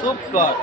চুপ কর।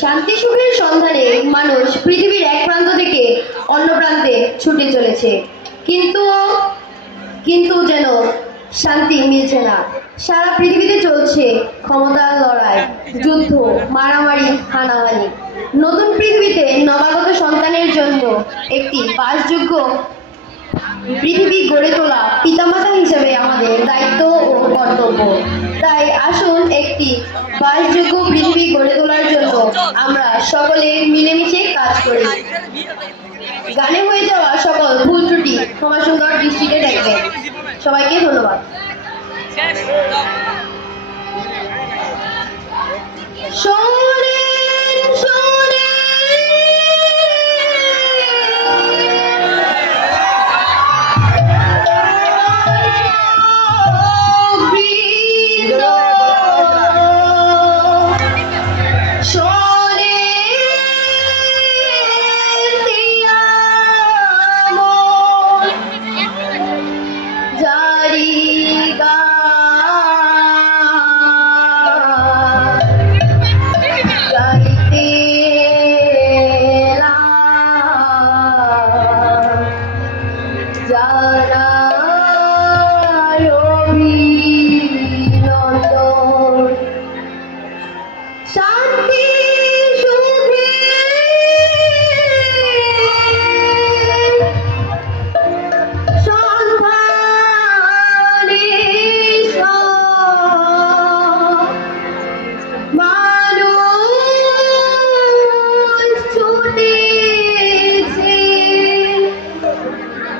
শান্তি সুখের সন্ধানে মানুষ পৃথিবীর এক প্রান্ত থেকে অন্য প্রান্তে ছুটে চলেছে, কিন্তু কিন্তু যেন শান্তি মিলছে না। সারা পৃথিবীতে চলছে ক্ষমতার লড়াই, যুদ্ধ, মারামারি, হানাহানি। নতুন পৃথিবীতে নবাগত সন্তানের জন্য একটি বাসযোগ্য পৃথিবী গড়ে তোলা পিতামাতা হিসেবে আমাদের দায়িত্ব ও কর্তব্য। তাই আসুন একটি বাসযোগ্য পৃথিবী গড়ে তোলার জন্য আমরা সকলে মিলেমিশে কাজ করি। গানে হয়ে যাওয়া সকল ভুল ত্রুটি ক্ষমা সুন্দর দৃষ্টিতে দেখবেন। সবাইকে ধন্যবাদ। শোনেন শোনেন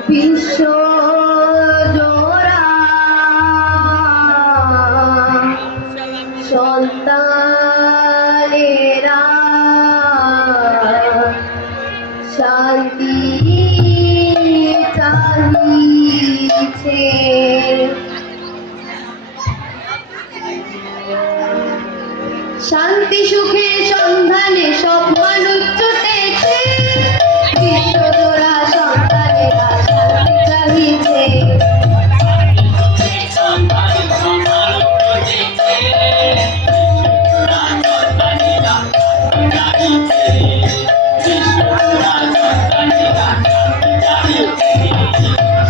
বিশ্ব জোড়া সন্তানেরা শান্তি চাহিছে। শান্তি সুখের সন্ধানে সব মানুষ ছুটেছে, বিশ্বজোড়া সন্তানেরা শান্তি চাহিছে।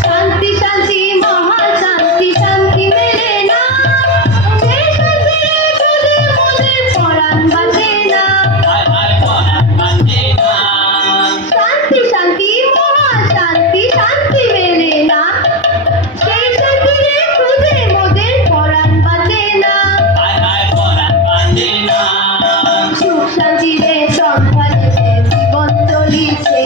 শান্তি শান্তি মহা শান্তি শান্তি মেলে না, পরাণ বাঁচে না। শান্তি শান্তি মহা শান্তি শান্তি মেলে না, সেই শান্তিরে খুঁজে মোদের পরাণ বাঁচে না। সুখ শান্তিরে সন্ধানে জীবন চলিছে।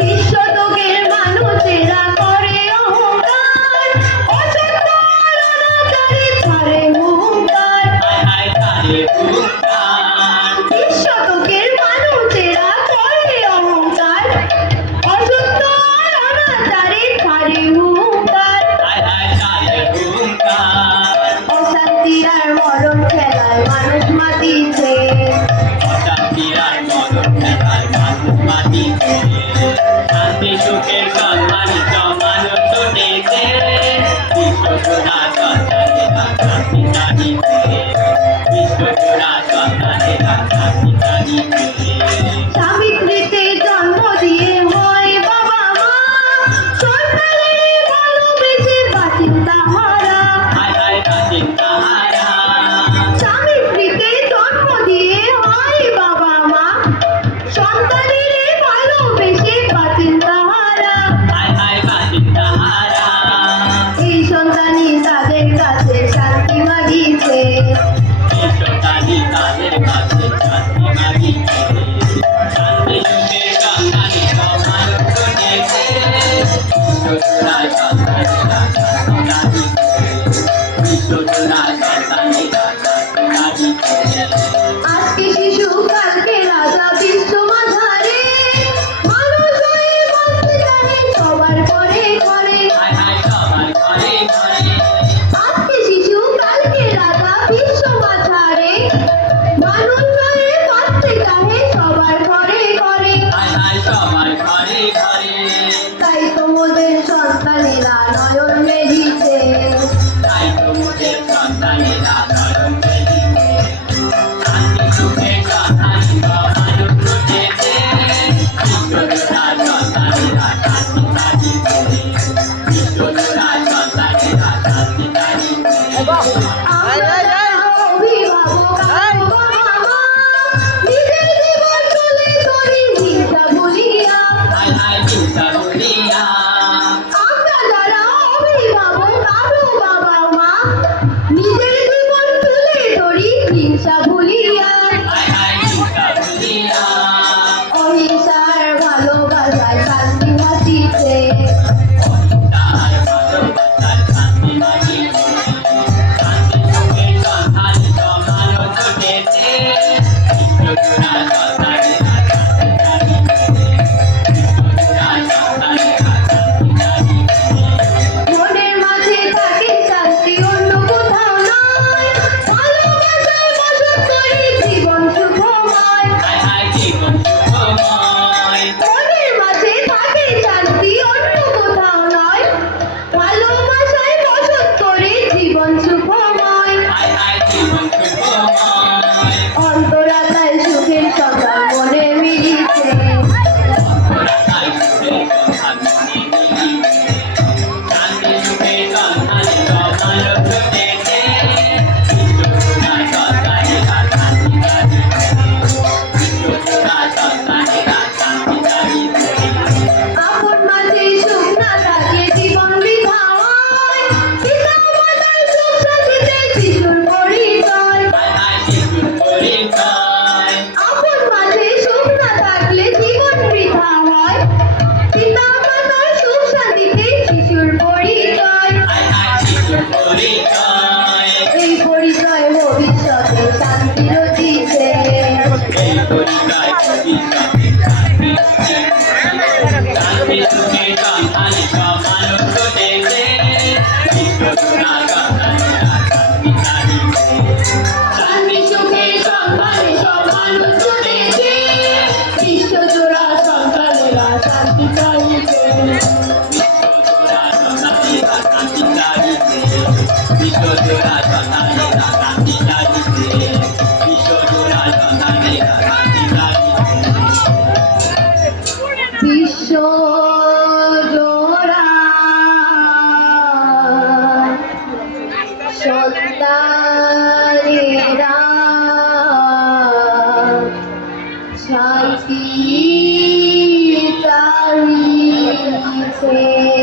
বিশ্বতকের মানুষেরা করে অহংকার, অসত্য অনাচারে ছাড়ে হুঙ্কার। বিশ্বতকের মানুষেরা করে অহংকার, অসত্য অনাচারে ছাড়ে হুঙ্কার। অশান্তি আর মরণ খেলায় মানুষ মাতিছে, শান্তি সুখের সম্মানিত মানুষ ছুটেছে, বিশ্বজোড়া সন্তানেরা শান্তি জানিছে, বিশ্বজোড়া সন্তানেরা শান্তি জানিছে। সাবিত্রীতে জন্ম দিয়ে হয় বাবা মা, সন্তানের ভালোবেসে বাঁচেন তাহারা। হায় হায় বাঁচেন তাহারা, সাবিত্রীতে জন্ম দিয়ে হয় বাবা মা, সন্তানের ভালোবেসে বাঁচেন তাহারা। হায় হায় বাঁচেন তাহারা। এই সন্তানই তাদের কাছে শান্তি মাগিছে, বিশ্বকালী তাদের কাছে শান্তি মাগিছে, শান্তি সুখের সন্তানিত মানুষ ছুটেছে, বিশ্বজোড়া সন্তানেরা শান্তি জানিছে, বিশ্বজোড়া সন্তানেরা শান্তি জানিছে। আজকে শিশু কালকে রাজা বিশ্ব মাঝারে, মানুষ হয়ে বাঁচতে জানে সবার ঘরে ঘরে। হায় হায় সবার ঘরে ঘরে, আজকে শিশু কালকে রাজা বিশ্ব মাঝারে, মানুষ হয়ে বাঁচতে জানে সবার ঘরে ঘরে। হায় হায় সবার ঘরে ঘরে, তাই তোমাদের সন্তানেরা নয়ন মেলিছে, তাই তোমাদের সন্তানেরা নয়ন মেলিছে, শান্তি সুখের সন্তানিত মানুষ ছুটেছে, বিশ্বজোড়া সন্তানেরা শান্তি জানিছে, বিশ্বজোড়া সন্তানেরা শান্তি জানিছে। আমরা যারা অভিভাবক আর বাবা মা, নিজের জীবন তুলে ধরি হিংসা ভুলিয়া। হায় হায় চিন্তা করিয়া, আমরা যারা অভিভাবক আর বাবা মা, নিজের জীবন তুলে ধরি হিংসা ভুলিয়া। হায় হায় চিন্তা করিয়া, অহিংসার ভালোবাসায় শান্তি ভাসিছে, অহিংসার ভালোবাসার শান্তি মাগিছে, শান্তি সুখের সন্তানিত মানুষ ছুটেছে, বিশ্বজোড়া সন্তানেরা শান্তি জানিছে, বিশ্বজোড়া সন্তানেরা শান্তি জানিছে। মনের মাঝে থাকে শান্তি অন্য কোথাও নয়, ভালোবাসায় বসত করে জীবন সুখময়। হায় হায় জীবন সুখময়, মনের মাঝে থাকে শান্তি অন্য কোথাও নয়, ভালোবাসায় বসত করে জীবন সুখময়। হায় হায় জীবন সুখময়, অন্তরাত্মায় সুখের সন্ধান মনে মিলিছে, অন্তরাত্মায় সুখের সন্ধান মনে মিলিছে, শান্তি সুখের সন্তানিত মানুষ ছুটেছে, বিশ্বজোড়া সন্তানেরা শান্তি জানিছে, বিশ্বজোড়া সন্তানেরা শান্তি জানিছে। আপন মাঝে সুখ না থাকলে জীবন বৃথা হয়, পিতা মাতার সুখ সাথীতে শিশুর পরিচয়। হায় হায় শিশুর পরিচয়, আপন মাঝে সুখ না থাকলে জীবন বৃথা হয়, পিতা মাতার সুখ সাথীতে শিশুর পরিচয়। হায় হায় শিশুর পরিচয়, এই পরিচয় ভবিষ্যতে শান্তি রচিছে, এই পরিচয় ভবিষ্যতে শান্তি রচিছে, শান্তি সুখের সন্তানিত মানুষ ছুটেছে, বিশ্বজোড়া সন্তানেরা শান্তি জানিছে, শান্তি সুখের সন্তানিত মানুষ ছুটেছে, বিশ্বজোড়া সন্তানেরা শান্তি চাইছে। বিশ্বজোড়া সন্তানেরা শান্তি জানিছে, বিশ্বজোড়া সন্তানেরা শান্তি জানিছে, বিশ্বজোড়া সন্তানেরা শান্তি জানিছে। বিশ্ব জোড়া সন্তানেরা শান্তি চাইছে।